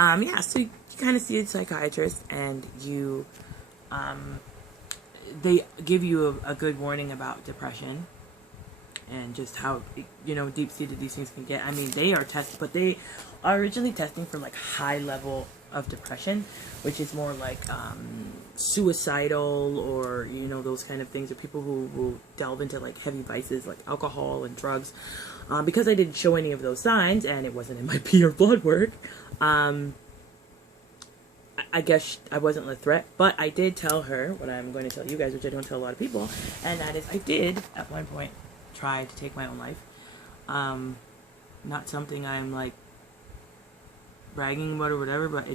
Yeah, so you kind of see a psychiatrist, and you, they give you a good warning about depression and just how, deep-seated these things can get. I mean, they are tested, but they are originally testing for like high level of depression, which is more like suicidal, or those kind of things, or people who will delve into like heavy vices like alcohol and drugs. Because I didn't show any of those signs, and it wasn't in my pee or blood work, I guess I wasn't a threat. But I did tell her what I'm going to tell you guys, which I don't tell a lot of people, and that is I did at one point try to take my own life. Not something I'm like bragging about or whatever, but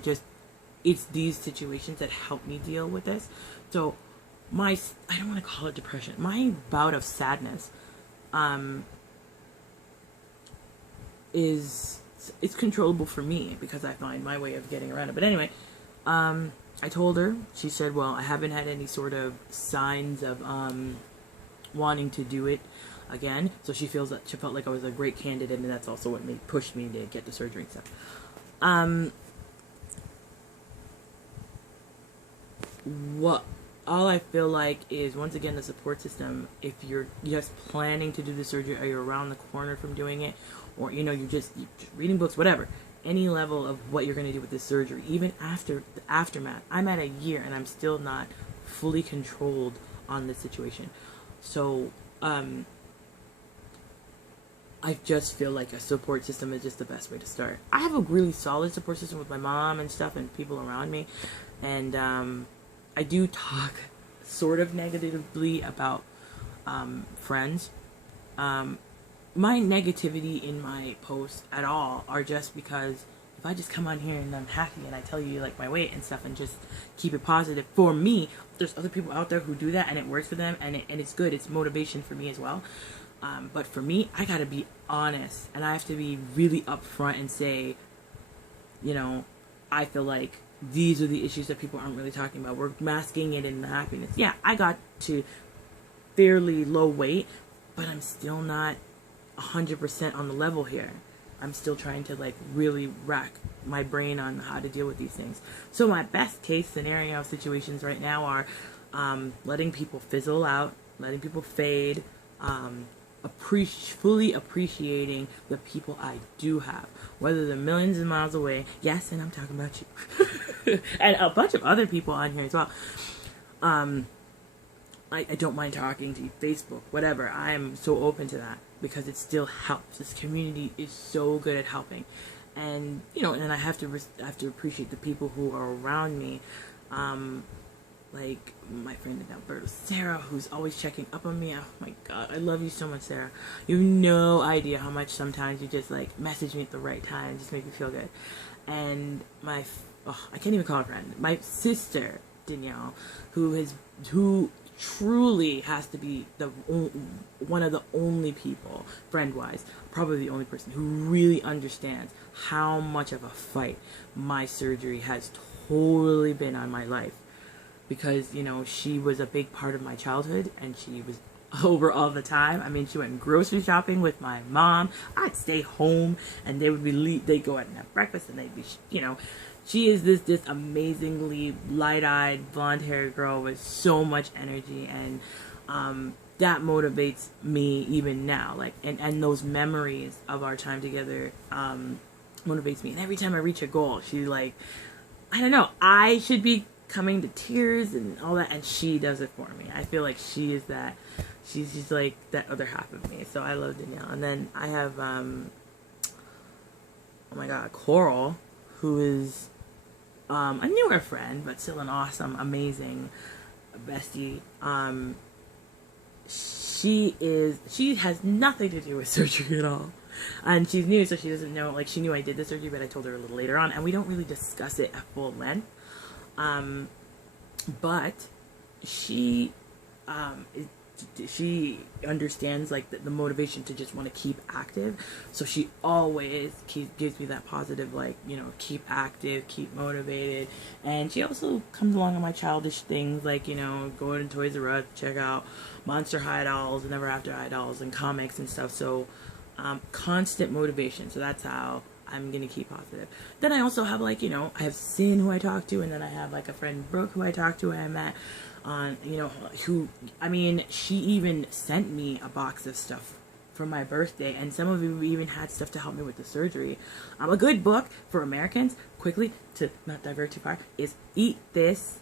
it's these situations that help me deal with this. So I don't want to call it depression, my bout of sadness it's controllable for me, because I find my way of getting around it. But anyway, I told her. She said, well, I haven't had any sort of signs of wanting to do it again, so she felt like I was a great candidate, and that's also what pushed me to get the surgery and stuff. All I feel like is, once again, the support system. If you're just planning to do the surgery, or you're around the corner from doing it, or you're just reading books, whatever, any level of what you're going to do with this surgery, even after the aftermath. I'm at a year and I'm still not fully controlled on this situation. So I just feel like a support system is just the best way to start. I have a really solid support system with my mom and stuff, and people around me, and I do talk sort of negatively about friends. My negativity in my posts at all are just because if I just come on here and I'm happy and I tell you like my weight and stuff and just keep it positive, for me, there's other people out there who do that and it works for them, and it's good. It's motivation for me as well. But for me, I gotta be honest, and I have to be really upfront and say, I feel like these are the issues that people aren't really talking about. We're masking it in the happiness. Yeah, I got to fairly low weight, but I'm still not 100% on the level here. I'm still trying to like really rack my brain on how to deal with these things. So my best case scenario situations right now are letting people fizzle out, letting people fade, fully appreciating the people I do have, whether they're millions of miles away. Yes, and I'm talking about you. And a bunch of other people on here as well. I don't mind talking to you, Facebook, whatever. I'm so open to that, because it still helps. This community is so good at helping. And, and I have to appreciate the people who are around me. Like my friend in Alberta, Sarah, who's always checking up on me. Oh my God, I love you so much, Sarah. You have no idea how much sometimes you just like message me at the right time and just make me feel good. And I can't even call her friend. My sister, Danielle, who truly has to be one of the only people, friend-wise, probably the only person who really understands how much of a fight my surgery has totally been on my life. Because, she was a big part of my childhood, and she was over all the time. I mean, she went grocery shopping with my mom. I'd stay home, and they'd go out and have breakfast, and they'd be, she is this amazingly light-eyed, blonde-haired girl with so much energy, and that motivates me even now. Like, and those memories of our time together motivates me. And every time I reach a goal, she I don't know, I should be coming to tears and all that, and she does it for me. I feel like she is that. She's like that other half of me. So I love Danielle. And then I have oh my God, Coral, who is a newer friend, but still an awesome, amazing bestie. She has nothing to do with surgery at all. And she's new, so she doesn't know, like, she knew I did the surgery, but I told her a little later on, and we don't really discuss it at full length. But she understands like the motivation to just want to keep active, so she always gives me that positive, like, keep active, keep motivated. And she also comes along on my childish things, like, go to Toys R Us, check out Monster High dolls and Never After High dolls and comics and stuff. So constant motivation. So that's how I'm gonna keep positive. Then I also have like, I have Sin who I talk to, and then I have like a friend Brooke who I talk to, and I met on, she even sent me a box of stuff for my birthday, and some of you even had stuff to help me with the surgery. A good book for Americans, quickly, to not divert too far, is Eat This,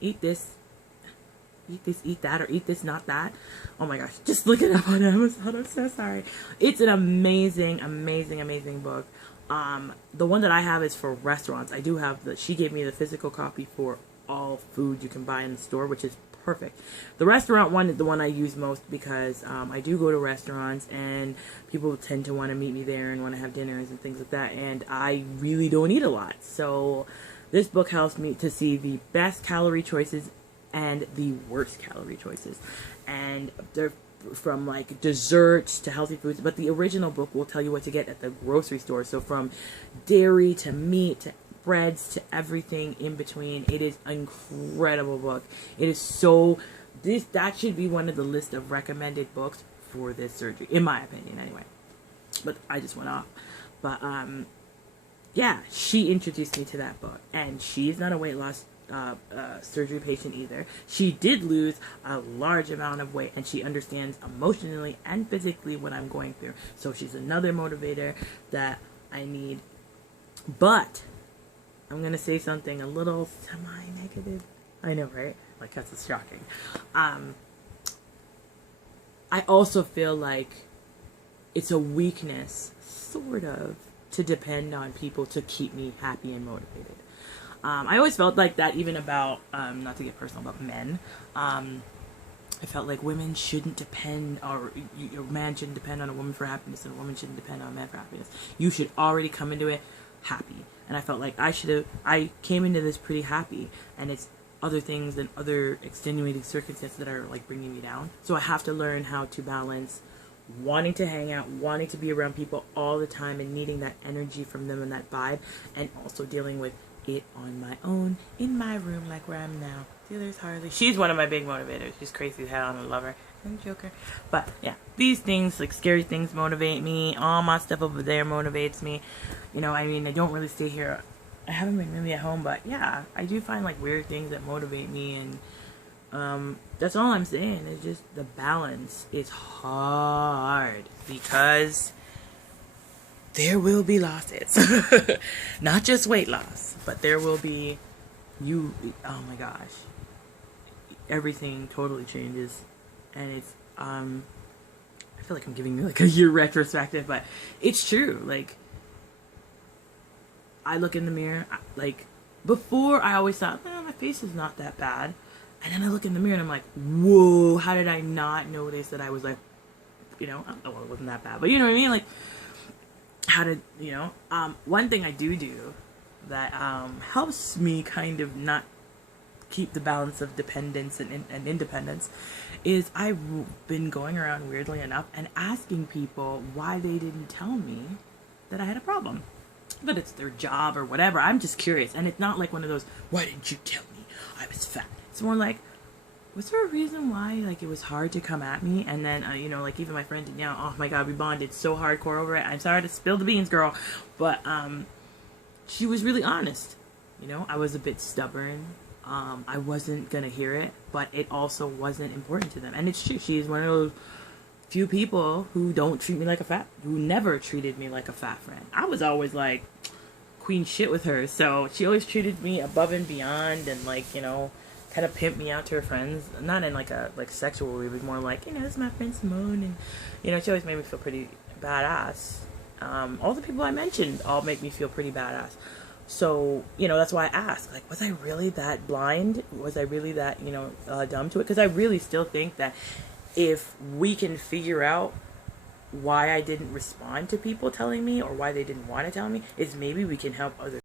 Eat This, Eat That, or Eat This, Not That. Oh my gosh, just look it up on Amazon. I'm so sorry. It's an amazing, amazing, amazing book. The one that I have is for restaurants. I do have she gave me the physical copy for all food you can buy in the store, which is perfect. The restaurant one is the one I use most because I do go to restaurants and people tend to want to meet me there and want to have dinners and things like that, and I really don't eat a lot. So this book helps me to see the best calorie choices and the worst calorie choices, and they're from like desserts to healthy foods, but the original book will tell you what to get at the grocery store. So from dairy to meat to breads to everything in between. It is an incredible book. It is that should be one of the list of recommended books for this surgery, in my opinion anyway. But I just went off. But yeah, she introduced me to that book, and she's not a weight loss surgery patient either. She did lose a large amount of weight, and she understands emotionally and physically what I'm going through. So she's another motivator that I need. But I'm gonna say something a little semi-negative. I know, right? Like, that's shocking. I also feel like it's a weakness, sort of, to depend on people to keep me happy and motivated. I always felt like that even about, not to get personal, but men. I felt like women shouldn't depend, or a man shouldn't depend on a woman for happiness, and a woman shouldn't depend on a man for happiness. You should already come into it happy. And I felt like I came into this pretty happy, and it's other things and other extenuating circumstances that are like bringing me down. So I have to learn how to balance wanting to hang out, wanting to be around people all the time, and needing that energy from them and that vibe, and also dealing with it on my own, in my room, like where I'm now. See, there's Harley. She's one of my big motivators. She's crazy as hell, and I love her. I'm a joker. But yeah, these things, like scary things, motivate me. All my stuff over there motivates me. I don't really stay here. I haven't been really at home, but yeah, I do find like weird things that motivate me, and that's all I'm saying. It's just the balance is hard because there will be losses. Not just weight loss, but there will be oh my gosh. Everything totally changes, and it's I feel like I'm giving you like a year retrospective, but it's true. Like, I look in the mirror, like, before I always thought, my face is not that bad. And then I look in the mirror and I'm like, whoa, how did I not notice that I was like, well, it wasn't that bad, but you know what I mean? Like, how did, one thing I do that helps me kind of not keep the balance of dependence and independence is I've been going around, weirdly enough, and asking people why they didn't tell me that I had a problem. But it's their job or whatever. I'm just curious. And it's not like one of those, why didn't you tell me I was fat? It's more like, was there a reason why, like, it was hard to come at me? And then, like, even my friend Danielle, oh my god, we bonded so hardcore over it. I'm sorry to spill the beans, girl. But, she was really honest. I was a bit stubborn. I wasn't gonna hear it, but it also wasn't important to them. And it's true. She's one of those few people who don't treat me like who never treated me like a fat friend. I was always like queen shit with her, so she always treated me above and beyond, and like, kind of pimped me out to her friends, not in like a sexual way, but more like, this is my friend Simone, and she always made me feel pretty badass. All the people I mentioned all make me feel pretty badass. So, that's why I ask, like, was I really that blind? Was I really that, dumb to it? Because I really still think that if we can figure out why I didn't respond to people telling me, or why they didn't want to tell me, is maybe we can help others.